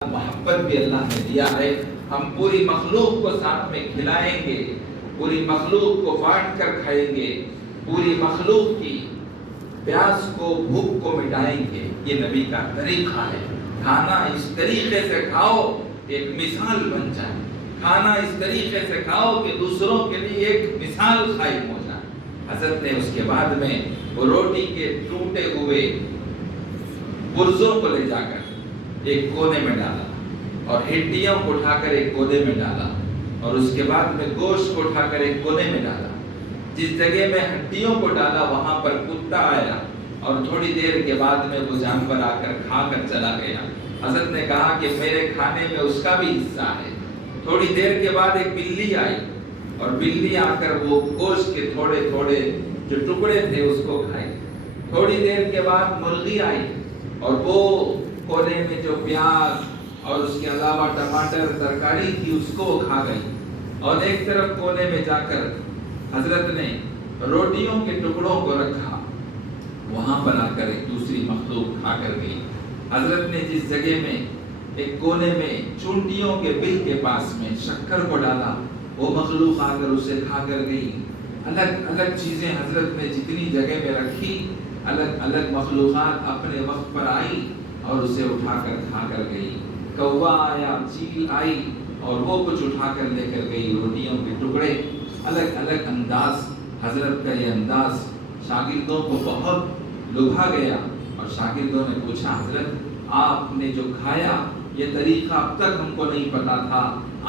محبت بھی اللہ نے دیا ہے. ہم پوری مخلوق کو ساتھ میں کھلائیں گے, پوری مخلوق کو بانٹ کر کھائیں گے, پوری مخلوق کی پیاس کو بھوک کو مٹائیں گے. یہ نبی کا طریقہ ہے. کھانا اس طریقے سے کھاؤ ایک مثال بن جائے. کھانا اس طریقے سے کھاؤ کہ دوسروں کے لیے ایک مثال قائم ہو جائے. حضرت نے اس کے بعد میں وہ روٹی کے ٹوٹے ہوئے پرزوں کو لے جا کر ایک کونے میں ڈالا اور ہڈیوں کو اٹھا کر ایک کونے میں ڈالا اور اس کے بعد میں گوشت کو اٹھا کر ایک کونے میں ڈالا. جس جگہ میں ہڈیوں کو ڈالا وہاں پر کتا آیا اور تھوڑی دیر کے بعد میں وہ جانور آ کر کھا کر چلا گیا. حضرت نے کہا کہ میرے کھانے میں اس کا بھی حصہ ہے. تھوڑی دیر کے بعد ایک بلی آئی اور بلی آ کر وہ گوشت کے تھوڑے تھوڑے جو ٹکڑے تھے اس کو کھائی. تھوڑی دیر کے بعد مرغی آئی اور وہ کونے میں جو پیاز اور اس کے علاوہ ٹماٹر ترکاری تھی اس کو وہ کھا گئی. اور ایک طرف کونے میں جا کر حضرت نے روٹیوں کے ٹکڑوں کو رکھا. وہاں پر آ کر ایک دوسری مخلوق کھا کر گئی. حضرت نے جس جگہ میں ایک کونے میں چونٹیوں کے بل کے پاس میں شکر کو ڈالا وہ مخلوق آ کر اسے کھا کر گئی. الگ الگ چیزیں حضرت نے جتنی جگہ میں رکھی الگ الگ مخلوقات اپنے وقت پر آئی اور اسے اٹھا کر کھا کر گئی. کوا آیا, چیل آئی اور وہ کچھ اٹھا کر لے کر گئی. روٹیوں کے ٹکڑے الگ الگ انداز. حضرت کا یہ انداز شاگردوں کو بہت لبھا گیا اور شاگردوں نے پوچھا حضرت آپ نے جو کھایا یہ طریقہ اب تک ہم کو نہیں پتا تھا,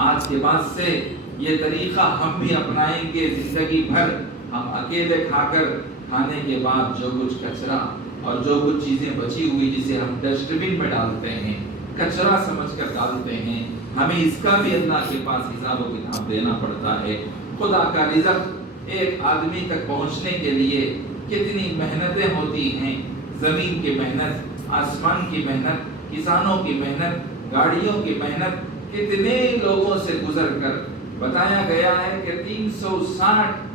آج کے بعد سے یہ طریقہ ہم بھی اپنائیں گے. زندگی بھر ہم اکیلے کھا کر کھانے کے بعد جو کچھ کچرا اور جو کچھ چیزیں بچی ہوئی جسے ہم ڈسٹ بن میں ڈالتے ہیں, کچرا سمجھ کر ڈالتے ہیں, ہمیں اس کا بھی اللہ کے پاس حساب و کتاب دینا پڑتا ہے. خدا کا رزق ایک آدمی تک پہنچنے کے لیے کتنی محنتیں ہوتی ہیں. زمین کی محنت, آسمان کی محنت, کسانوں کی محنت, گاڑیوں کی محنت, کتنے لوگوں سے گزر کر بتایا گیا ہے کہ 360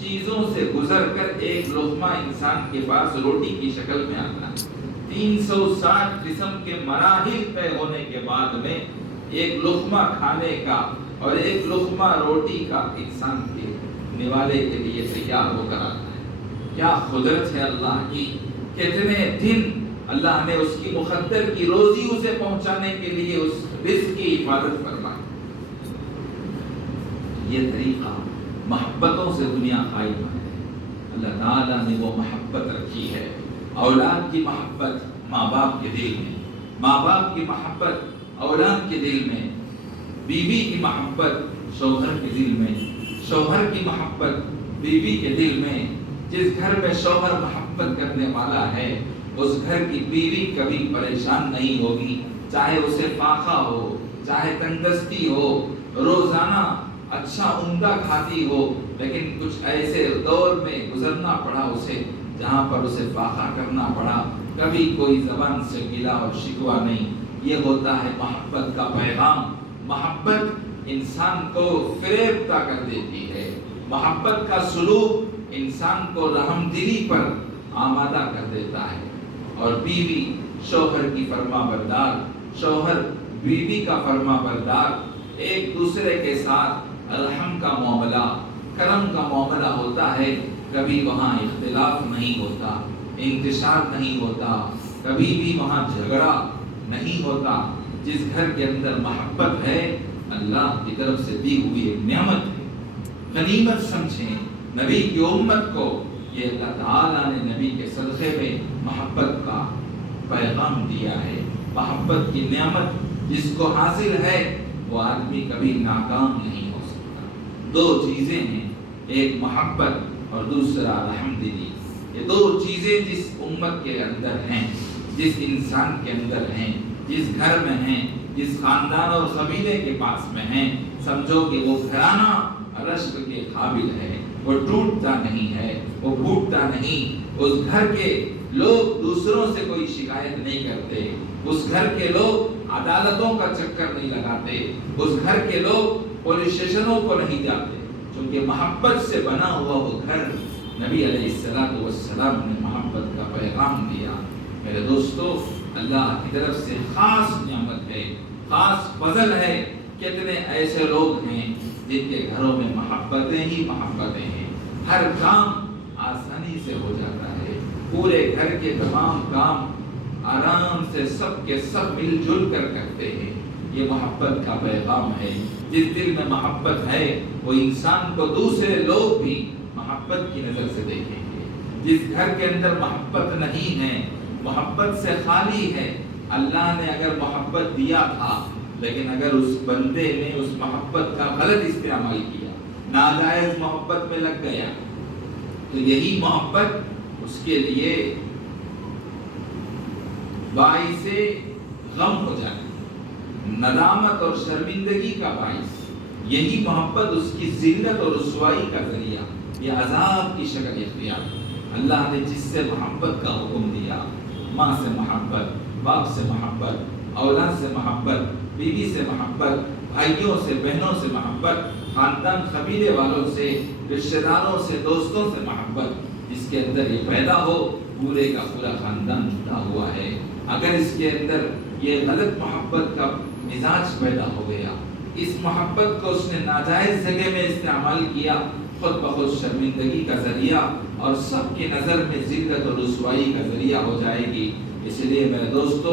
چیزوں سے گزر کر ایک لقمہ انسان کے پاس روٹی کی شکل میں آتا ہے. 360 قسم کے مراحل طے ہونے کے بعد میں ایک لقمہ کھانے کا اور ایک لقمہ روٹی کا انسان کے نوالے کے لیے تیار ہو کر آتا ہے. کیا قدرت ہے اللہ کی. کتنے دن اللہ نے اس کی مقدر کی روزی اسے پہنچانے کے لیے اس رزق کی حفاظت فرمائی. یہ طریقہ محبتوں سے دنیا قائم ہے. اللہ تعالیٰ نے وہ محبت رکھی ہے. اولاد کی محبت ماں باپ کے دل میں, ماں باپ کی محبت اولاد کے دل میں, بیوی کی محبت شوہر کے دل میں, شوہر کی محبت بیوی کے دل میں. جس گھر میں شوہر محبت کرنے والا ہے اس گھر کی بیوی کبھی پریشان نہیں ہوگی, چاہے اسے فاقہ ہو, چاہے تندرستی ہو, روزانہ اچھا عمدہ کھاتی ہو, لیکن کچھ ایسے دور میں گزرنا پڑا اسے جہاں پر اسے فاقہ کرنا پڑا, کبھی کوئی زبان سے گلا اور شکوہ نہیں. یہ ہوتا ہے محبت کا پیغام. محبت انسان کو فریبتا کر دیتی ہے. محبت کا سلوک انسان کو رحم دلی پر آمادہ کر دیتا ہے. اور بیوی شوہر کی فرما بردار, شوہر بیوی کا فرما بردار, ایک دوسرے کے ساتھ رحم کا معاملہ, کرم کا معاملہ ہوتا ہے. کبھی وہاں اختلاف نہیں ہوتا, انتشار نہیں ہوتا, کبھی بھی وہاں جھگڑا نہیں ہوتا. جس گھر کے اندر محبت ہے اللہ کی طرف سے دی ہوئی ایک نعمت ہے. غنیمت سمجھیں نبی کی امت کو. یہ اللہ تعالیٰ نے نبی کے صدقے میں محبت کا پیغام دیا ہے. محبت کی نعمت جس کو حاصل ہے وہ آدمی کبھی ناکام نہیں ہو سکتا. دو چیزیں ہیں, ایک محبت اور دوسرا رحمدلی. یہ دو چیزیں جس امت کے اندر ہیں, جس انسان کے اندر ہیں, جس گھر میں ہیں, جس خاندان اور قبیلے کے پاس میں ہیں, سمجھو کہ وہ گھرانہ رشک کے قابل ہے. وہ ٹوٹتا نہیں ہے, وہ پھوٹتا نہیں. اس گھر کے لوگ دوسروں سے کوئی شکایت نہیں کرتے. اس گھر کے لوگ عدالتوں کا چکر نہیں لگاتے. اس گھر کے لوگ پولیس اسٹیشنوں کو نہیں جاتے, کیونکہ محبت سے بنا ہوا وہ گھر. نبی علیہ السلام نے محبت کا پیغام دیا. میرے دوستو, اللہ کی طرف سے خاص نعمت ہے, خاص فضل ہے. کتنے ایسے لوگ ہیں جن کے گھروں میں محبتیں ہی محبتیں ہیں. ہر کام آسانی سے ہو جاتا ہے. پورے گھر کے تمام کام آرام سے سب کے سب مل جل کر کرتے ہیں. یہ محبت کا پیغام ہے. جس دل میں محبت ہے وہ انسان کو دوسرے لوگ بھی محبت کی نظر سے دیکھیں گے. جس گھر کے اندر محبت نہیں ہے، محبت سے خالی ہے، اللہ نے اگر محبت دیا تھا لیکن اگر اس بندے نے اس محبت کا غلط استعمال کیا، ناجائز محبت میں لگ گیا، تو یہی محبت اس کے لیے باعث غم ہو جائے، ندامت اور شرمندگی کا باعث. یہی محبت اس کی ذلت اور رسوائی کا ذریعہ، یہ عذاب کی شکل اختیار. اللہ نے جس سے محبت کا حکم دیا، ماں سے محبت، باپ سے محبت، اولاد سے محبت، بیوی سے محبت، بھائیوں سے، بہنوں سے محبت، خاندان قبیلے والوں سے، رشتہ داروں سے، دوستوں سے محبت. جس کے اندر یہ پیدا ہو، پورے کا پورا خاندان جڑا ہوا ہے. اگر اس کے اندر یہ غلط محبت کا مزاج پیدا ہو گیا، اس محبت کو اس نے ناجائز جگہ میں استعمال کیا، خود بخود شرمندگی کا ذریعہ اور سب کی نظر میں ذلت اور رسوائی کا ذریعہ ہو جائے گی. اس لیے میرے دوستو،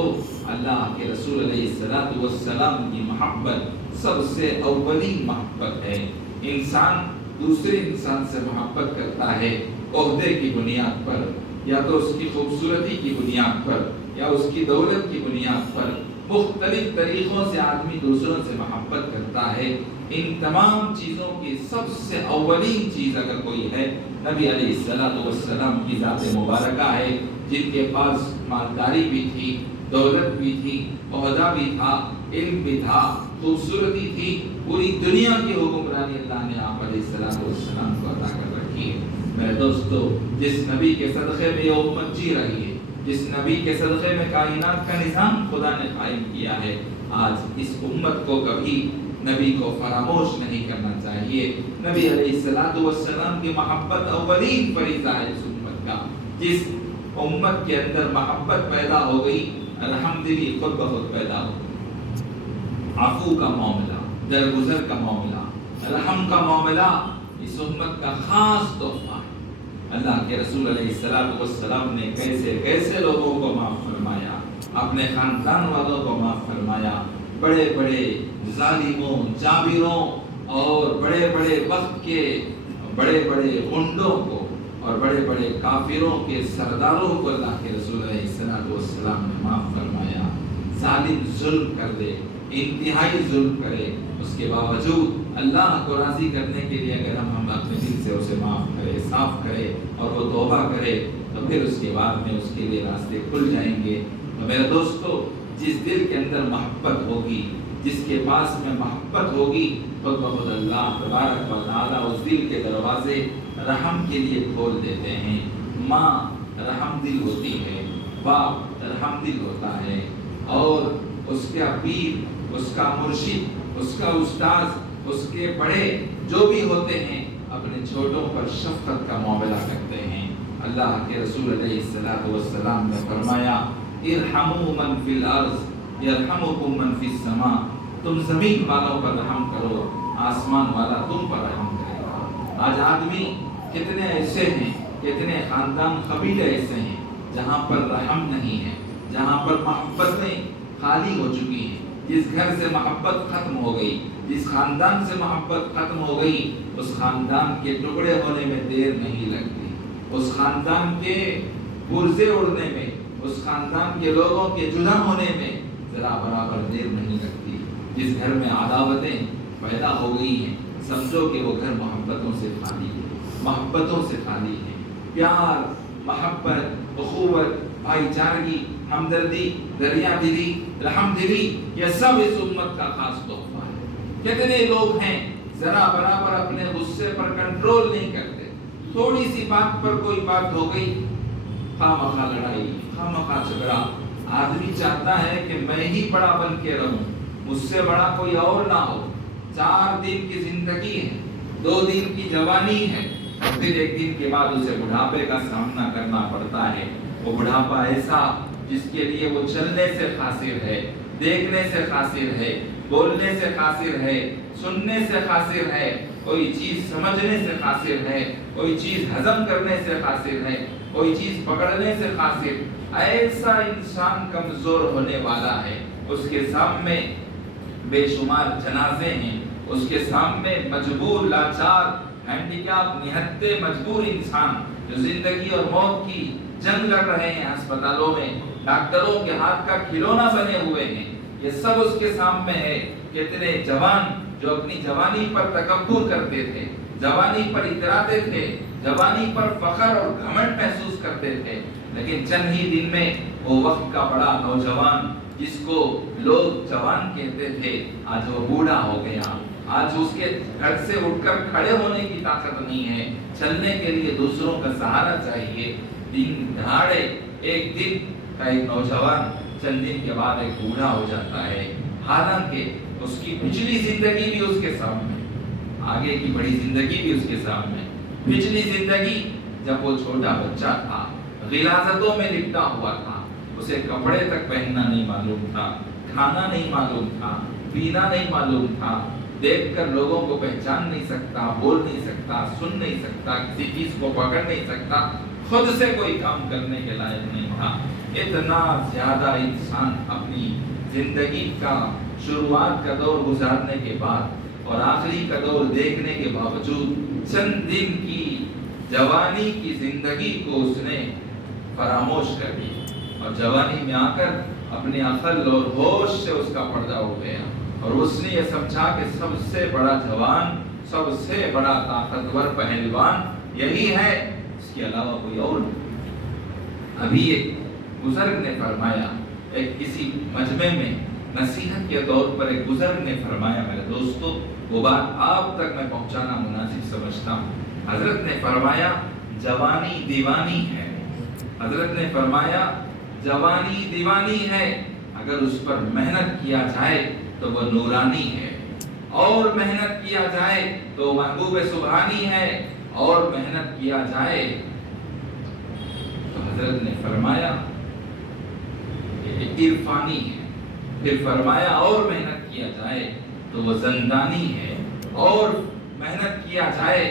اللہ کے رسول علیہ السلام کی محبت سب سے اولین محبت ہے. انسان دوسرے انسان سے محبت کرتا ہے عہدے کی بنیاد پر، یا تو اس کی خوبصورتی کی بنیاد پر، یا اس کی دولت کی بنیاد پر. مختلف طریقوں سے آدمی دوسروں سے محبت کرتا ہے. ان تمام چیزوں کی سب سے اولین چیز اگر کوئی ہے، نبی علیہ السلام کی ذات مبارکہ ہے، جن کے پاس مالداری بھی تھی، دولت بھی تھی، عہدہ بھی تھا، علم بھی تھا، خوبصورتی تھی. پوری دنیا کی حکمرانی اللہ نے آپ علیہ السلام کو عطا کر رکھی ہے. میرے دوستو، جس نبی کے صدقے میں یہ امت جی رہی ہے، جس نبی کے صدقے میں کائنات کا نظام خدا نے قائم کیا ہے، آج اس امت کو کبھی نبی کو فراموش نہیں کرنا چاہیے. نبی علیہ السلام کی محبت اولین فریضہ ہے اس امت کا. جس امت کے اندر محبت پیدا ہو گئی، الحمدللہ خود بخود پیدا ہو گئی. عفو کا معاملہ، درگزر کا معاملہ، رحم کا معاملہ اس امت کا خاص تحفہ ہے. اللہ کے رسول علیہ السلام نے کیسے کیسے لوگوں کو معاف فرمایا، اپنے خاندان والوں کو معاف فرمایا. بڑے بڑے ظالموں، جابروں اور بڑے بڑے وقت کے بڑے بڑے غنڈوں کو اور بڑے بڑے کافروں کے سرداروں کو اللہ کے رسول علیہ السلام نے معاف فرمایا. ظالم ظلم کر دے، انتہائی ظلم کرے، اس کے باوجود اللہ کو راضی کرنے کے لیے اگر ہم اپنے دل سے اسے معاف کرے، صاف کرے اور وہ توبہ کرے، تو پھر اس کے بعد میں اس کے لیے راستے کھل جائیں گے. تو میرے دوستو، جس دل کے اندر محبت ہوگی، جس کے پاس میں محبت ہوگی، خود بخود اللہ تبارک و تعالیٰ اس دل کے دروازے رحم کے لیے کھول دیتے ہیں. ماں رحم دل ہوتی ہے، باپ رحم دل ہوتا ہے، اور اس کا پیر، اس کا مرشد، اس کا استاد، اس کے بڑے جو بھی ہوتے ہیں، اپنے چھوٹوں پر شفقت کا معاملہ کرتے ہیں. اللہ کے رسول علیہ السلام نے فرمایا، ارحموا من فی الارض یرحمکم من فی السماء. تم زمین والوں پر رحم کرو، آسمان والا تم پر رحم کرے گا. آج آدمی کتنے ایسے ہیں، کتنے خاندان قبیلے ایسے ہیں جہاں پر رحم نہیں ہے، جہاں پر محبتیں خالی ہو چکی ہیں. جس گھر سے محبت ختم ہو گئی، جس خاندان سے محبت ختم ہو گئی، اس خاندان کے ٹکڑے ہونے میں دیر نہیں لگتی. اس خاندان کے پرزے اڑنے میں، اس خاندان کے لوگوں کے جدا ہونے میں ذرا برابر دیر نہیں لگتی. جس گھر میں عداوتیں پیدا ہو گئی ہیں، سمجھو کہ وہ گھر محبتوں سے خالی ہے، محبتوں سے خالی ہے. پیار، محبت، اخوت، بھائی چارگی، ہمدردی، دریا دلی، رحم دلی، یہ سب اس امت کا خاص تحفہ ہے. کتنے لوگ ہیں ذرا برابر اپنے غصے پر کنٹرول نہیں کرتے. تھوڑی سی بات پر کوئی بات ہو گئی، خواہ لڑائی، خواہ جھگڑا. آدمی چاہتا ہے کہ میں ہی بڑا بن کے رہوں، مجھ سے بڑا کوئی اور نہ ہو. 4 دن کی زندگی ہے، 2 دن کی جوانی ہے، اور پھر 1 دن کے بعد اسے بڑھاپے کا سامنا کرنا پڑتا ہے. وہ بڑھاپا ایسا جس کے لیے وہ چلنے سے قاصر ہے، دیکھنے سے قاصر ہے، بولنے سے قاصر ہے، سننے سے قاصر ہے، کوئی چیز سمجھنے سے قاصر ہے، کوئی چیز ہضم کرنے سے قاصر ہے، کوئی چیز پکڑنے سے قاصر، ایسا انسان کمزور ہونے والا ہے، اس کے سامنے بے شمار جنازے ہیں، اس کے سامنے مجبور، لاچار، ہینڈیکیپ، نہتے مجبور انسان جو زندگی اور موت کی جنگ لڑ رہے ہیں، ہسپتالوں میں ڈاکٹروں کے ہاتھ کا کھلونا بنے ہوئے ہیں، یہ سب اس کے سامنے ہے۔ کتنے جوان جو اپنی جوانی پر تکبر کرتے تھے، جوانی پر اتراتے تھے، جوانی پر فخر اور گھمنڈ محسوس کرتے تھے، لیکن چند ہی دن میں وہ وقت کا بڑا نوجوان جس کو لوگ جوان کہتے تھے، آج وہ بوڑھا ہو گیا، آج اس کے گھر سے اٹھ کر کھڑے ہونے کی طاقت نہیں ہے، چلنے کے لیے دوسروں کا سہارا چاہیے۔ دن دہاڑے ایک دن کا ایک نوجوان چند دن کے بعد ایک بوڑھا ہو جاتا ہے، حالانکہ اس کی پچھلی زندگی بھی اس کے سامنے، آگے کی بڑی زندگی بھی اس کے سامنے۔ پچھلی زندگی جب وہ چھوٹا بچہ تھا، غلاظتوں میں لپٹا ہوا تھا، اسے کپڑے تک پہننا نہیں معلوم تھا، کھانا نہیں معلوم تھا، پینا نہیں معلوم تھا، دیکھ کر لوگوں کو پہچان نہیں سکتا، بول نہیں سکتا، سن نہیں سکتا، کسی چیز کو پکڑ نہیں سکتا، خود سے کوئی کام کرنے کے لائق نہیں تھا۔ اتنا زیادہ انسان اپنی زندگی کا شروعات کا دور گزارنے کے بعد اور آخری کا دور دیکھنے کے باوجود چند دن کی جوانی کی زندگی کو اس نے فراموش کر دیا، اور جوانی میں آ کر اپنے عقل اور ہوش سے اس کا پردہ اٹھ گیا، اور اس نے یہ سمجھا کہ سب سے بڑا جوان، سب سے بڑا طاقتور پہلوان یہی ہے، اس کے علاوہ کوئی اور نہیں۔ ابھی ایک بزرگ نے فرمایا، ایک کسی مجمع میں نصیحت کے طور پر ایک بزرگ نے فرمایا، میرے دوستو وہ بات آپ تک میں پہنچانا مناسب سمجھتا ہوں۔ حضرت نے فرمایا جوانی دیوانی ہے، حضرت نے فرمایا جوانی دیوانی ہے، اگر اس پر محنت کیا جائے تو وہ نورانی ہے، اور محنت کیا جائے تو محبوب سبحانی ہے، اور محنت کیا جائے تو حضرت نے فرمایا کہ عرفانی ہے، پھر فرمایا اور محنت کیا جائے تو وہ زندانی ہے، اور محنت کیا جائے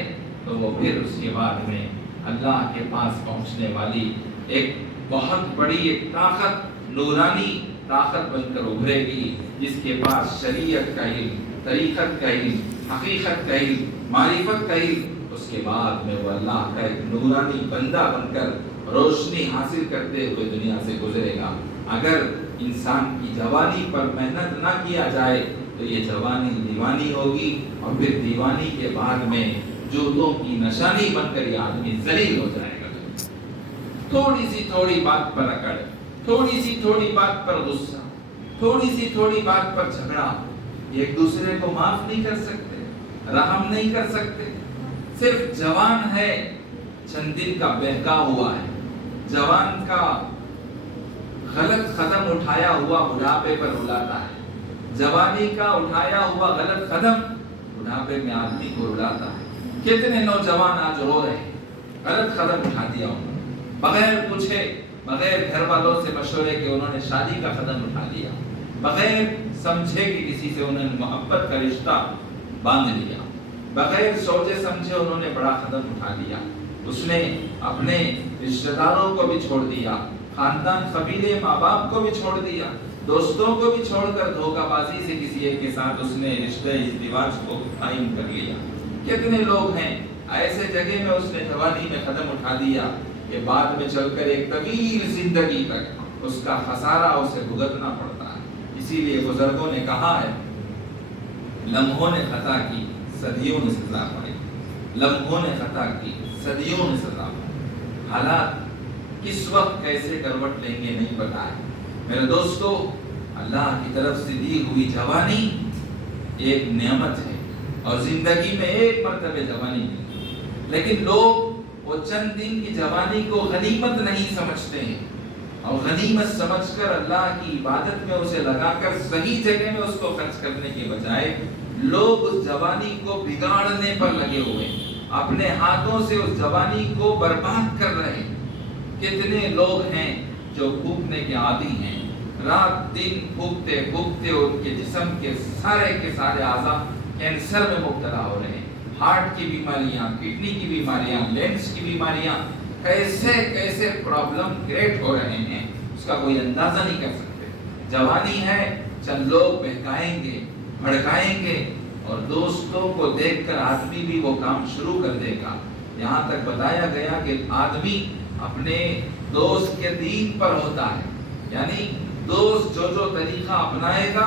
تو وہ پھر اس کے بعد میں اللہ کے پاس پہنچنے والی ایک بہت بڑی ایک طاقت، نورانی طاقت بن کر ابھرے گی، جس کے پاس شریعت کا علم، طریقت کا علم، حقیقت کا علم، معرفت کا علم، اس کے بعد میں وہ اللہ کا ایک نورانی بندہ بن کر روشنی حاصل کرتے ہوئے دنیا سے گزرے گا۔ اگر انسان کی جوانی پر محنت نہ کیا جائے تو یہ جوانی دیوانی ہوگی، اور پھر دیوانی کے بعد میں جوتوں کی نشانی بن کر یہ آدمی ذلیل ہو جائے گا۔ تھوڑی سی تھوڑی بات پر اکڑ، تھوڑی سی تھوڑی بات پر غصہ، تھوڑی سی تھوڑی بات پر جھگڑا، ایک دوسرے کو معاف نہیں کر سکتے، رحم نہیں کر سکتے۔ صرف جوان ہے، چند دن کا بہکا ہوا ہے، جوان کا غلط قدم اٹھایا ہوا بڑھاپے پر رلاتا ہے، جوانی کا اٹھایا ہوا غلط قدم بڑھاپے میں آدمی کو رلاتا ہے۔ کتنے نوجوان آج رو رہے ہیں، غلط قدم اٹھا دیا انہوں نے، بغیر پوچھے، بغیر گھر والوں سے مشورے کے انہوں نے شادی کا قدم اٹھا لیا، بغیر سمجھے کہ کسی سے انہوں نے محبت کا رشتہ باندھ لیا، بغیر سوچے سمجھے انہوں نے بڑا قدم اٹھا لیا۔ اس نے اپنے رشتہ داروں کو بھی چھوڑ دیا، خاندان، قبیلے، ماں باپ کو بھی چھوڑ دیا، دوستوں کو بھی چھوڑ کر دھوکہ بازی سے کسی ایک کے ساتھ اس نے رشتہ ازدواج کو قائم کر لیا۔ کتنے لوگ ہیں ایسے جگہ میں اس نے جوانی میں قدم اٹھا دیا کہ بعد میں چل کر ایک طویل زندگی تک اس کا خسارہ اسے بھگتنا پڑتا ہے۔ اسی لیے بزرگوں نے کہا ہے، لمحوں نے خطا کی، صدیوں نے سزا پائی، لمحوں نے خطا کی، صدیوں نے سزا پائی۔ حالات کس وقت کیسے کروٹ لیں گے نہیں پتا ہے۔ میرے دوستو، اللہ کی طرف سے دی ہوئی جوانی ایک نعمت ہے، اور زندگی میں ایک مرتبہ جوانی ملتی، لیکن لوگ وہ چند دن کی جوانی کو غنیمت نہیں سمجھتے ہیں، اور غنیمت سمجھ کر اللہ کی عبادت میں اسے لگا کر صحیح جگہ میں اس کو خرچ کرنے کے بجائے لوگ اس جوانی کو بگاڑنے پر لگے ہوئے ہیں، اپنے ہاتھوں سے اس جوانی کو برباد کر رہے ہیں۔ کتنے لوگ ہیں جو پھونکنے کے عادی ہیں، رات دن بھوکتے بھوکتے ان کے جسم کے سارے اعضاء کینسر میں مبتلا ہو رہے ہیں. ہارٹ کی بیماریاں، کڈنی کی بیماریاں، لینس کی بیماریاں، کیسے کیسے پرابلم کریٹ ہو رہے ہیں اس کا کوئی اندازہ نہیں کر سکتے. جوانی ہے، چند لوگ بہکائیں گے، بھڑکائیں گے اور دوستوں کو دیکھ کر آدمی بھی وہ کام شروع کر دے گا. یہاں تک بتایا گیا کہ آدمی اپنے دوست کے دین پر ہوتا ہے، یعنی دوست جو طریقہ اپنائے گا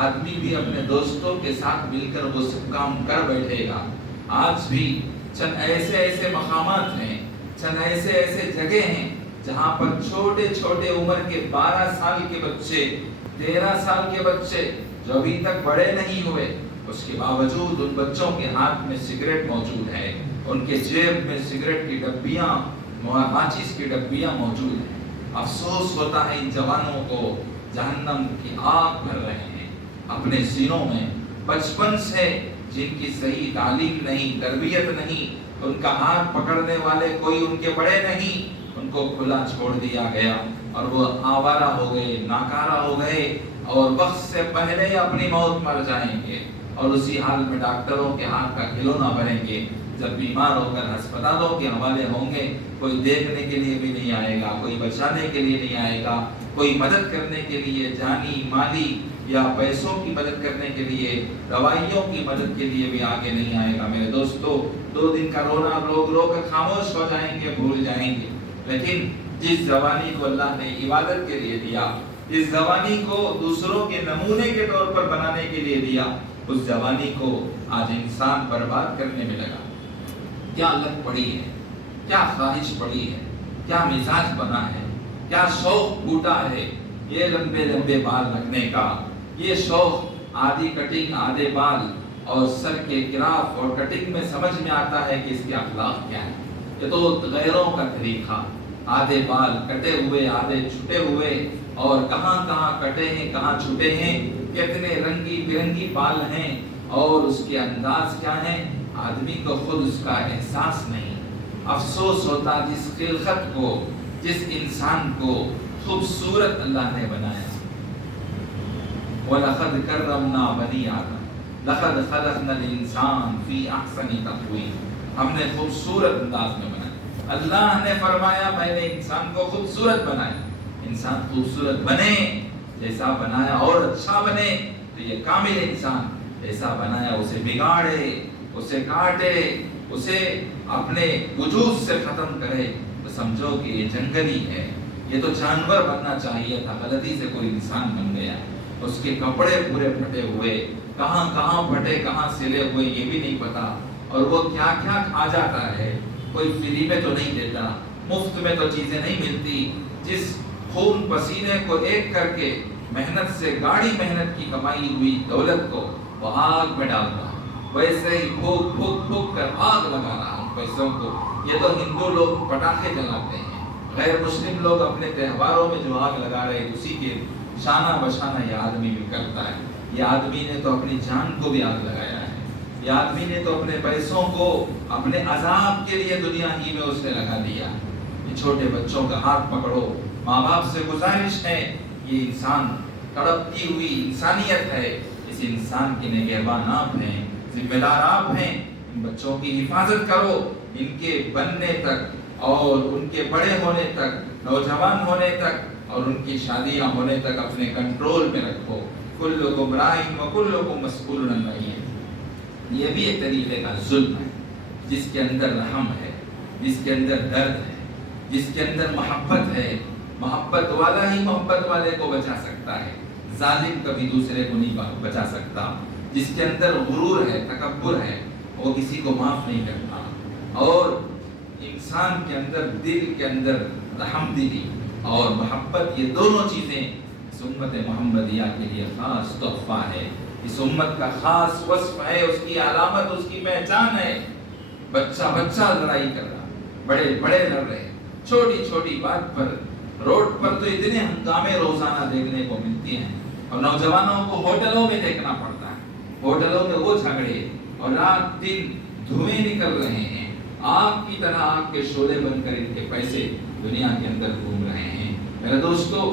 آدمی بھی اپنے دوستوں کے ساتھ مل کر وہ سب کام کر بیٹھے گا. آج بھی چند ایسے مقامات ہیں، چند ایسے جگہ ہیں جہاں پر چھوٹے عمر کے 12 سال کے بچے، 13 سال کے بچے جو ابھی تک بڑے نہیں ہوئے، اس کے باوجود ان بچوں کے ہاتھ میں سگریٹ موجود ہے، ان کے جیب میں سگریٹ کی ڈبیاں، ماچس کی ڈبیاں موجود ہیں. افسوس ہوتا ہے ان جوانوں کو، جہنم کی آگ بھر رہے ہیں اپنے سینوں میں بچپن سے، جن کی صحیح تعلیم نہیں، تربیت نہیں، ان کا ہاتھ پکڑنے والے کوئی ان کے بڑے نہیں، ان کو کھلا چھوڑ دیا گیا اور وہ آوارہ ہو گئے، ناکارہ ہو گئے اور وقت سے پہلے اپنی موت مر جائیں گے اور اسی حال میں ڈاکٹروں کے ہاتھ کا کھلونا بنیں گے. جب بیمار ہو کر ہسپتالوں کے حوالے ہوں گے کوئی دیکھنے کے لیے بھی نہیں آئے گا، کوئی بچانے کے لیے نہیں آئے گا، کوئی مدد کرنے کے لیے جانی مالی یا پیسوں کی مدد کرنے کے لیے، دوائیوں کی مدد کے لیے بھی آگے نہیں آئے گا. میرے دوستو، 2 دن کا رونا رو کر خاموش ہو جائیں گے، بھول جائیں گے. لیکن جس جوانی کو اللہ نے عبادت کے لیے دیا، اس جوانی کو دوسروں کے نمونے کے طور پر بنانے کے لیے دیا، اس جوانی کو آج انسان برباد کرنے میں لگا. کیا لت پڑی ہے، کیا خواہش پڑی ہے، کیا مزاج بنا ہے، کیا شوق ٹوٹا ہے یہ لمبے بال رکھنے کا. یہ شوق آدھی کٹنگ، آدھے بال اور سر کے گراف اور کٹنگ میں سمجھ میں آتا ہے کہ اس کے اخلاق کیا ہے. یہ تو غیروں کا طریقہ، آدھے بال کٹے ہوئے، آدھے چھٹے ہوئے، اور کہاں کٹے ہیں، کہاں چھٹے ہیں، کتنے رنگی برنگی بال ہیں اور اس کے انداز کیا ہیں، آدمی کو خود اس کا احساس نہیں. افسوس ہوتا جس خلقت کو، جس انسان کو خوبصورت اللہ نے بنایا. وَلَقَدْ كَرَّمْنَا بَنِي آدَمَ لَقَدْ خَلَقْنَا الْإِنسَانَ فِي أَحْسَنِ تَقْوِيمٍ. ہم نے خوبصورت انداز میں بنایا. اللہ نے فرمایا میں نے انسان کو خوبصورت بنایا. انسان خوبصورت بنے، جیسا بنایا اور اچھا بنے تو یہ کامل انسان. ایسا بنایا اسے بگاڑے، اسے کاٹے، اسے اپنے وجود سے ختم کرے تو سمجھو کہ یہ جنگلی ہے، یہ تو جانور بننا چاہیے تھا، غلطی سے کوئی انسان بن گیا. اس کے کپڑے پورے پھٹے ہوئے، کہاں پھٹے، کہاں سلے ہوئے یہ بھی نہیں پتا، اور وہ کیا کھا جاتا ہے. کوئی فری میں تو نہیں دیتا، مفت میں تو چیزیں نہیں ملتی. جس خون پسینے کو ایک کر کے محنت سے، گاڑی محنت کی کمائی ہوئی دولت کو وہ آگ میں ڈالتا، ویسے ہی پھونک کر آگ لگا رہا ہوں پیسوں کو. یہ تو ہندو لوگ پٹاخے جلاتے ہیں، غیر مسلم لوگ اپنے تہواروں میں جو آگ لگا رہے ہیں اسی کے شانہ بشانہ یہ آدمی بھی کرتا ہے. یہ آدمی نے تو اپنی جان کو بھی آگ لگایا ہے. یہ آدمی نے تو اپنے پیسوں کو اپنے عذاب کے لیے دنیا ہی میں اس نے لگا دیا. یہ چھوٹے بچوں کا ہاتھ پکڑو، ماں باپ سے گزارش ہے، یہ انسان تڑپتی ہوئی انسانیت ہے، اس انسان کے نگہبان آپ ہیں، ذمہ دار آپ ہیں. ان بچوں کی حفاظت کرو، ان کے بننے تک اور ان کے بڑے ہونے تک، نوجوان ہونے تک اور ان کی شادیاں ہونے تک اپنے کنٹرول میں رکھو. کلکم راعٍ وکلکم مسئول عن رعیتہ. یہ بھی ایک طریقے کا ظلم ہے جس کے اندر رحم ہے، جس کے اندر درد ہے، جس کے اندر محبت ہے. محبت والا ہی محبت والے کو بچا سکتا ہے، ظالم کبھی دوسرے کو نہیں بچا سکتا. جس کے اندر غرور ہے، تکبر ہے، وہ کسی کو معاف نہیں کرتا. اور انسان کے اندر، دل کے اندر رحم دلی اور محبت، یہ دونوں چیزیں اس امت محمدیہ کے لیے خاص تحفہ ہے. اس امت کا خاص وصف ہے، اس کی علامت، اس کی پہچان ہے. بچہ لڑائی کر رہا، بڑے لڑ رہے، چھوٹی بات پر. روڈ پر تو اتنے ہنگامے روزانہ دیکھنے کو ملتی ہیں، اور نوجوانوں کو ہوٹلوں میں دیکھنا پڑتا ہے. ہوٹلوں میں وہ جھگڑے اور رات دن دھوئیں نکل رہے ہیں، آگ کی طرح آگ کے شعلے بن کر ان کے پیسے دنیا کے اندر گھوم رہے ہیں. میرے دوستو،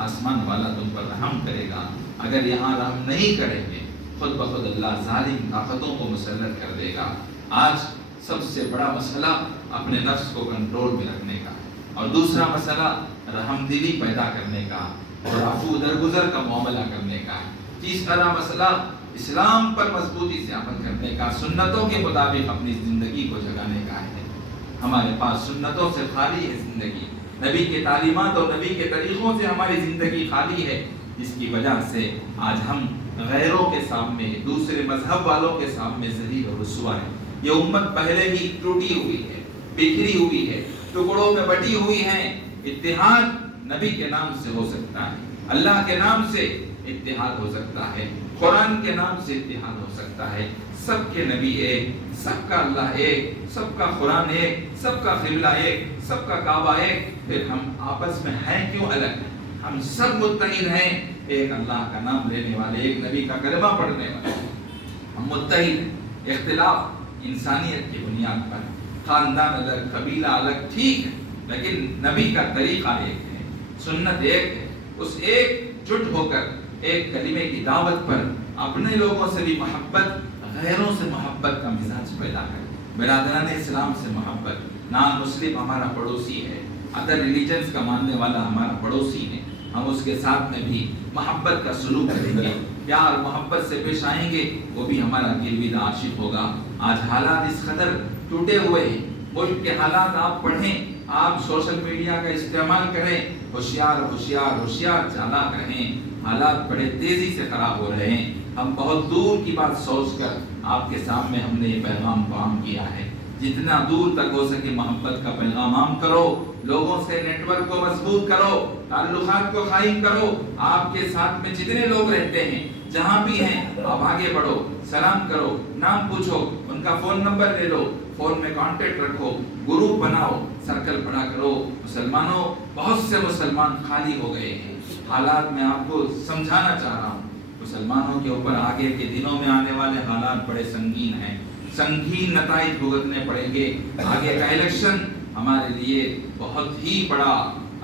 آسمان والا تم پر رحم کرے گا. اگر یہاں رحم نہیں کریں گے خود بخود اللہ ظالم طاقتوں کو مسلط کر دے گا. آج سب سے بڑا مسئلہ اپنے نفس کو کنٹرول میں رکھنے کا اور دوسرا مسئلہ رحم دلی پیدا کرنے کا اور عفو درگزر کا معاملہ کرنے کا ہے. تیسرا مسئلہ اسلام پر مضبوطی سے عمل کرنے کا، سنتوں کے مطابق اپنی زندگی کو جگانے کا ہے. ہمارے پاس سنتوں سے خالی ہے زندگی، نبی کے تعلیمات اور نبی کے طریقوں سے ہماری زندگی خالی ہے، جس کی وجہ سے آج ہم غیروں کے سامنے، دوسرے مذہب والوں کے سامنے ذلیل اور رسوا ہے. یہ امت پہلے ہی ٹوٹی ہوئی ہے، بکھری ہوئی ہے، ٹکڑوں میں بٹی ہوئی ہے. اتحاد نبی کے نام سے ہو سکتا ہے، اللہ کے نام سے اتحاد ہو سکتا ہے، قرآن کے نام سے اتحاد ہو سکتا ہے. سب کے نبی ایک، سب کا اللہ ایک، سب کا قرآن ایک، سب کا قبلہ ایک، سب کا کعبہ ایک. پھر ہم آپس میں ہیں کیوں الگ؟ ہم سب متحد ہیں، ایک اللہ کا نام لینے والے، ایک نبی کا کلمہ پڑھنے والے. ہم متحد ہیں. اختلاف انسانیت کی بنیاد پر، خاندان الگ، قبیلہ الگ، ٹھیک ہے، لیکن نبی کا طریقہ ایک ہے، سنت ایک ہے. اس ایک جٹ ہو کر ایک کلمے کی دعوت پر اپنے لوگوں سے بھی محبت، غیروں سے محبت کا مزاج پیدا کریں. برادران اسلام سے محبت. نان مسلم ہمارا پڑوسی ہے، ادر ریلیجنز کا ماننے والا ہمارا پڑوسی ہے، ہم اس کے ساتھ میں بھی محبت کا سلوک کریں گے، پیار محبت سے پیش آئیں گے، وہ بھی ہمارا گرویدہ عاشق ہوگا. آج حالات اس قدر ٹوٹے ہوئے ہیں، ملک کے حالات آپ پڑھیں، آپ سوشل میڈیا کا استعمال کریں، ہوشیار ہوشیار ہوشیار چالاک رہیں. حالات بڑے تیزی سے خراب ہو رہے ہیں. ہم بہت دور کی بات سوچ کر آپ کے سامنے ہم نے یہ پیغام کو عام کیا ہے. جتنا دور تک ہو سکے محبت کا پیغام عام کرو، لوگوں سے نیٹ ورک کو مضبوط کرو، تعلقات کو قائم کرو. آپ کے ساتھ میں جتنے لوگ رہتے ہیں، جہاں بھی ہیں، آپ آگے بڑھو، سلام کرو، نام پوچھو، ان کا فون نمبر لے لو، فون میں کانٹیکٹ رکھو، گروپ بناؤ، سرکل پڑا کرو. مسلمانوں، بہت سے مسلمان خالی ہو گئے ہیں. حالات میں آپ کو سمجھانا چاہ رہا ہوں، مسلمانوں کے اوپر آگے کے دنوں میں آنے والے حالات بڑے سنگین ہیں، سنگین نتائج بھگتنے پڑیں گے. آگے کا الیکشن ہمارے لیے بہت ہی بڑا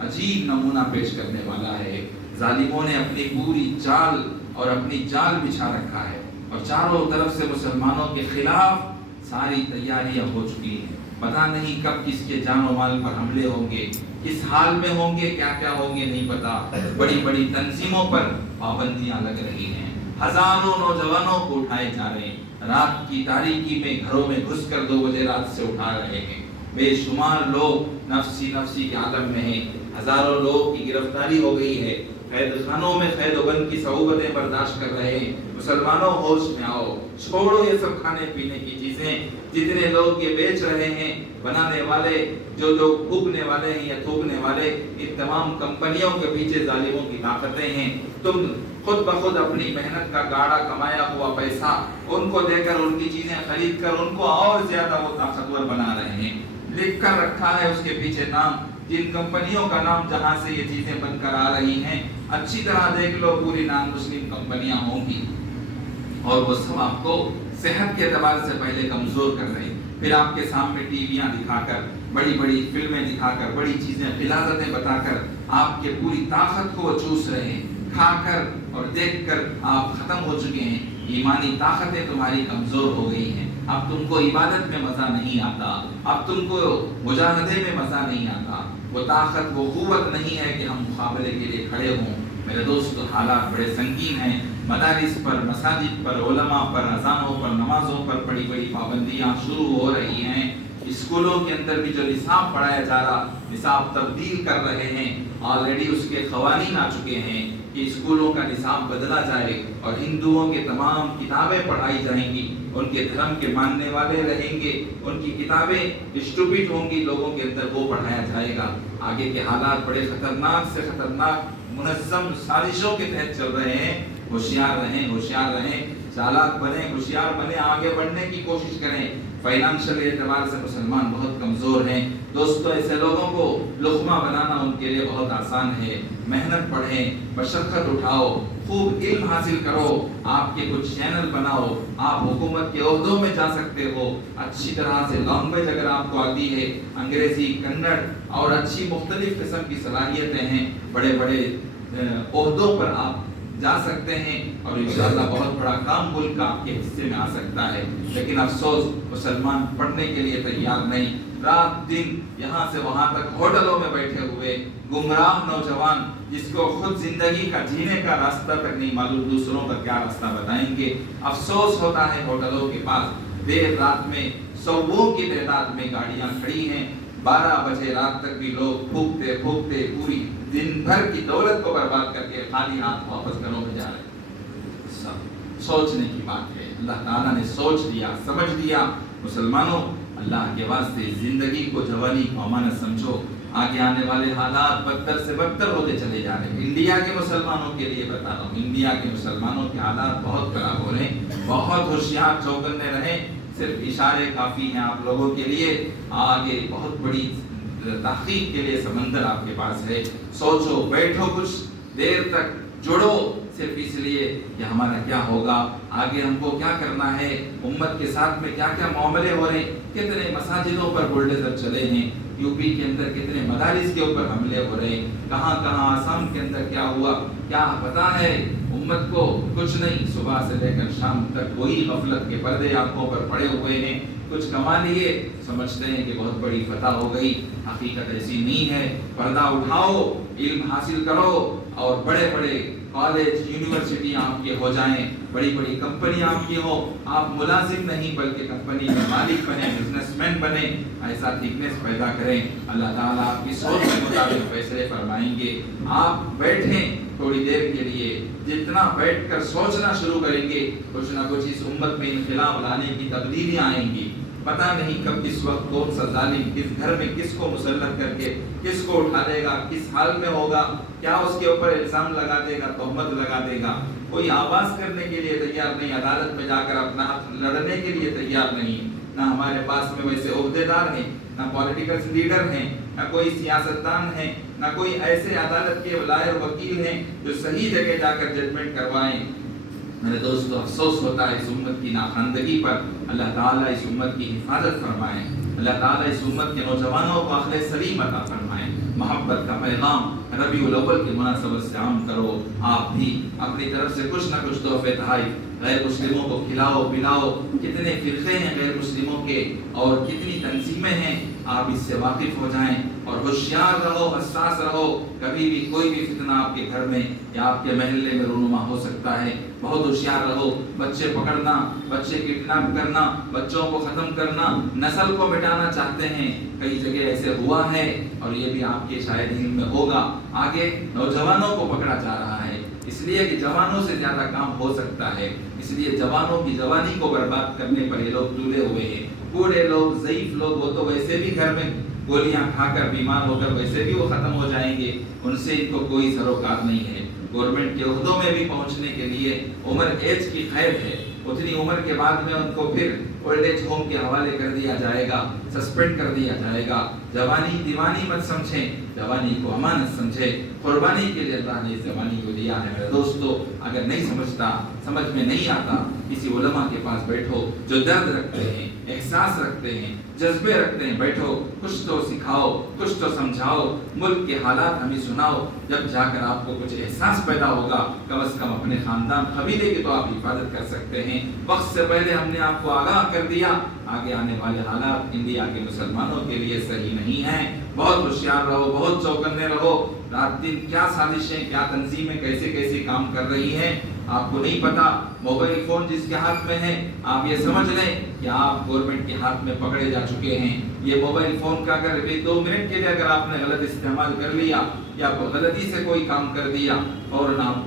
عجیب نمونہ پیش کرنے والا ہے. ظالموں نے اپنی پوری چال اور اپنی جال بچھا رکھا ہے اور چاروں طرف سے مسلمانوں کے خلاف ساری تیاریاں ہو چکی ہیں. پتہ نہیں کب کس کے جان و مال پر حملے ہوں گے، کس حال میں ہوں گے، کیا کیا ہوں گے نہیں پتا. بڑی بڑی تنظیموں پر پابندیاں لگ رہی ہیں، ہزاروں نوجوانوں کو اٹھائے جا رہے ہیں، رات کی تاریکی میں گھروں میں گھس کر 2 بجے رات سے اٹھا رہے ہیں. بے شمار لوگ نفسی نفسی کے عالم میں ہیں، ہزاروں لوگ کی گرفتاری ہو گئی ہے، قید خانوں میں قید و بند کی صعوبتیں برداشت کر رہے ہیں. مسلمانوں ہوش میں آؤ، چھوڑو یہ سب کھانے پینے کی چیزیں. جتنے لوگ یہ بیچ رہے ہیں، بنانے والے، جو لوگ پھونکنے والے ہیں یا تھوکنے والے، ان تمام کمپنیوں کے پیچھے ظالموں کی طاقتیں ہیں. تم خود بخود اپنی محنت کا گاڑا کمایا ہوا پیسہ ان کو دے کر، ان کی چیزیں خرید کر ان کو اور زیادہ وہ طاقتور بنا رہے ہیں. لکھ کر رکھا ہے اس کے پیچھے نام، جن کمپنیوں کا نام جہاں سے یہ چیزیں بن کر آ رہی ہیں، اچھی طرح دیکھ لو، پوری نان مسلم کمپنیاں ہوں گی اور وہ سب آپ کو صحت کے اعتبار سے پہلے کمزور کر رہی، پھر آپ کے سامنے ٹی ویاں دکھا کر، بڑی بڑی فلمیں دکھا کر، بڑی چیزیں غلاظتیں بتا کر آپ کے پوری طاقت کو وہ چوس رہے ہیں. کھا کر اور دیکھ کر آپ ختم ہو چکے ہیں، ایمانی طاقتیں تمہاری کمزور ہو گئی ہیں. اب تم کو عبادت میں مزہ نہیں آتا، اب تم کو مجاہدے میں مزہ نہیں آتا. وہ طاقت، وہ قوت نہیں ہے کہ ہم مقابلے کے لیے کھڑے ہوں. میرے دوست، حالات بڑے سنگین ہیں. مدارس پر، مساجد پر، علماء پر، اذانوں پر، نمازوں پر بڑی بڑی پابندیاں شروع ہو رہی ہیں. اسکولوں کے اندر بھی جو نصاب پڑھایا جا رہا، نصاب تبدیل کر رہے ہیں. آلریڈی اس کے قوانین آ چکے ہیں کہ اسکولوں کا نصاب بدلا جائے اور ہندوؤں کے تمام کتابیں پڑھائی جائیں گی. ان کے دھرم کے ماننے والے رہیں گے، ان کی کتابیں ڈسٹریبیوٹ ہوں گی لوگوں کے اندر، وہ پڑھایا جائے گا. آگے کے حالات بڑے خطرناک سے خطرناک منظم سازشوں کے تحت چل رہے ہیں. ہوشیار رہیں، ہوشیار رہیں، چالاک بنیں، ہوشیار بنیں، آگے بڑھنے کی کوشش کریں. فائنانشل اعتبار سے مسلمان بہت کمزور ہیں. دوستو، ایسے لوگوں کو لقمہ بنانا ان کے لیے بہت آسان ہے. محنت پڑھیں، مشقت اٹھاؤ، خوب علم حاصل کرو، آپ کے کچھ چینل بناؤ، آپ حکومت کے عہدوں میں جا سکتے ہو. اچھی طرح سے لینگویج اگر آپ کو آتی ہے، انگریزی، کنڑ اور اچھی مختلف قسم کی صلاحیتیں ہیں. بڑے بڑے عہدوں پر آپ جا سکتے ہیں اور انشاءاللہ بہت بڑا کام ملک کا آپ کے حصے میں آ سکتا ہے. لیکن افسوس مسلمان پڑھنے کے لیے تیار نہیں. رات دن یہاں سے وہاں تک ہوٹلوں میں بیٹھے ہوئے گمراہ نوجوان جس کو خود زندگی کا جینے کا راستہ تک نہیں معلوم، دوسروں کا کیا راستہ بتائیں گے. افسوس ہوتا ہے ہوٹلوں کے پاس دیر رات میں سووں کی تعداد میں گاڑیاں کھڑی ہیں. 12 بجے رات تک بھی لوگ پھونکتے پھونکتے پوری دن بھر کی دولت کو برباد کر کے خالی ہاتھ واپس گھروں میں جا رہے ہیں. سب سوچنے کی بات ہے. اللہ تعالیٰ نے سوچ لیا، سمجھ لیا. مسلمانوں اللہ کے واسطے زندگی کو، جوانی کو امانت سمجھو. آگے آنے والے حالات بدتر سے بدتر ہوتے چلے جا رہے ہیں. انڈیا کے مسلمانوں کے لیے بتا رہا ہوں، انڈیا کے مسلمانوں کے حالات بہت خراب ہو رہے ہیں. بہت ہوشیار چوکنے رہیں. صرف اشارے کافی ہیں آپ لوگوں کے لیے. آگے بہت بڑی تحقیق کے لیے سمندر آپ کے پاس ہے. سوچو، بیٹھو، کچھ دیر تک جڑو، صرف اس لیے کہ ہمارا کیا ہوگا، آگے ہم کو کیا کرنا ہے، امت کے ساتھ میں کیا کیا معاملے ہو رہے ہیں. کتنے مساجدوں پر بلڈوزر چلے ہیں. یو پی کے اندر کتنے مدارس کے اوپر حملے ہو رہے ہیں. کہاں کہاں آسام کے اندر کیا ہوا، کیا پتا ہے امت کو. کچھ نہیں، صبح سے لے کر شام تک وہی غفلت کے پردے آنکھوں پر پڑے ہوئے ہیں. کچھ کما لیے، سمجھتے ہیں کہ بہت بڑی فتح ہو گئی. حقیقت ایسی نہیں ہے. پردہ اٹھاؤ، علم حاصل کرو اور بڑے بڑے کالج یونیورسٹی آپ کے ہو جائیں، بڑی بڑی کمپنی آپ کی ہو. آپ ملازم نہیں بلکہ کمپنی کے مالک بنے، بزنس مین بنے. ایسا تھکنس پیدا کریں. اللہ تعالیٰ آپ کی سوچ کے مطابق فیصلے فرمائیں گے. آپ بیٹھیں تھوڑی دیر کے لیے، جتنا بیٹھ کر سوچنا شروع کریں گے کچھ نہ کچھ اس امت میں انقلاب لانے کی تبدیلیاں آئیں گی. پتہ نہیں کب کس وقت کون سا ظالم کس گھر میں کس کو مسلط کر کے کس کو اٹھا دے گا، کس حال میں ہوگا، کیا اس کے اوپر الزام لگا دے گا، تہمت لگا دے گا. کوئی آواز کرنے کے لیے تیار نہیں، عدالت میں جا کر اپنا حق لڑنے کے لیے تیار نہیں. نہ ہمارے پاس میں ویسے عہدیدار ہیں، نہ پولیٹیکل لیڈر ہیں، نہ کوئی سیاستدان ہیں، نہ کوئی ایسے عدالت کے لائر وکیل ہیں جو صحیح جگہ جا کر ججمنٹ کروائیں. میرے دوستو افسوس ہوتا ہے اس امت کی ناخواندگی پر. اللہ تعالیٰ اس امت کی حفاظت فرمائے. اللہ تعالیٰ اس امت کے نوجوانوں کو عقل سلیم عطا فرمائے. محبت کا پیغام ربیع الاول کی مناسبت سے عام کرو. آپ بھی اپنی طرف سے کچھ نہ کچھ تحفے تحائف غیر مسلموں کو کھلاؤ پلاؤ. کتنے فرقے ہیں غیر مسلموں کے اور کتنی تنظیمیں ہیں، آپ اس سے واقف ہو جائیں اور ہوشیار رہو، حساس رہو. کبھی بھی کوئی بھی فتنہ آپ کے گھر میں یا آپ کے محلے میں رونما ہو سکتا ہے. بہت ہوشیار رہو. بچے پکڑنا، بچے کڈنیپ کرنا، بچوں کو ختم کرنا، نسل کو مٹانا چاہتے ہیں. کئی جگہ ایسے ہوا ہے اور یہ بھی آپ کے شاید علم میں ہوگا. آگے نوجوانوں کو پکڑا جا رہا ہے اس لیے کہ جوانوں سے زیادہ کام ہو سکتا ہے. اس لیے جوانوں کی جوانی کو برباد کرنے پر یہ لوگ تلے ہوئے ہیں. بوڑھے لوگ، ضعیف لوگ، وہ تو ویسے بھی گھر میں گولیاں کھا کر بیمار ہو کر ویسے بھی وہ ختم ہو جائیں گے. ان سے ان کو کوئی سروکار نہیں ہے. گورنمنٹ کے عہدوں میں بھی پہنچنے کے لیے عمر ایج کی قید ہے. اتنی عمر کے بعد میں ان کو پھر اولڈ ایج ہوم کے حوالے کر دیا جائے گا، سسپینڈ کر دیا جائے گا. جوانی دیوانی مت سمجھیں، جوانی کو امانت سمجھیں. قربانی کے لیے اللہ نے اس جوانی کو دیا ہے. میرے دوستو اگر نہیں سمجھتا، سمجھ میں نہیں آتا، کسی علماء کے پاس بیٹھو جو درد رکھتے ہیں، احساس رکھتے ہیں، جذبے رکھتے ہیں. بیٹھو، کچھ تو سکھاؤ، کچھ تو سمجھاؤ، ملک کے حالات ہمیں سناؤ. جب جا کر آپ کو کچھ احساس پیدا ہوگا، کم از کم اپنے خاندان قبیلے کی تو آپ حفاظت کر سکتے ہیں. وقت سے پہلے ہم نے آپ کو آگاہ کر دیا. آگے آنے والے حالات انڈیا کے مسلمانوں کے لیے صحیح نہیں ہیں. بہت ہوشیار رہو، بہت چوکنے رہو. رات دن کیا سازشیں، کیا تنظیمیں کیسے کیسے کام کر رہی ہیں آپ کو نہیں پتا. موبائل فون جس کے ہاتھ میں ہے، آپ یہ سمجھ لیں کہ آپ گورنمنٹ کے ہاتھ میں پکڑے جا چکے ہیں. یہ موبائل فون کا اگر 2 منٹ کے لیے اگر آپ نے غلط استعمال کر لیا یا غلطی سے کوئی کام کر دیا، فوراً آپ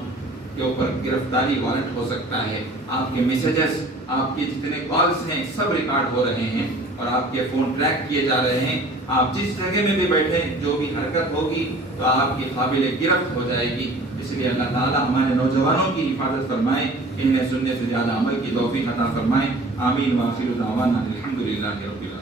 کے اوپر گرفتاری وارنٹ ہو سکتا ہے. آپ کے میسیجز، آپ کے جتنے کالز ہیں سب ریکارڈ ہو رہے ہیں اور آپ کے فون ٹریک کیے جا رہے ہیں. آپ جس جگہ میں بھی بیٹھیں، جو بھی حرکت ہوگی تو آپ کی قابل گرفت ہو جائے گی. اس لیے اللہ تعالیٰ ہمارے نوجوانوں کی حفاظت فرمائے، انہیں سننے سے زیادہ عمل کی توفیق عطا فرمائے. آمین. وآخر دعوانا الحمدللہ رب العالمین.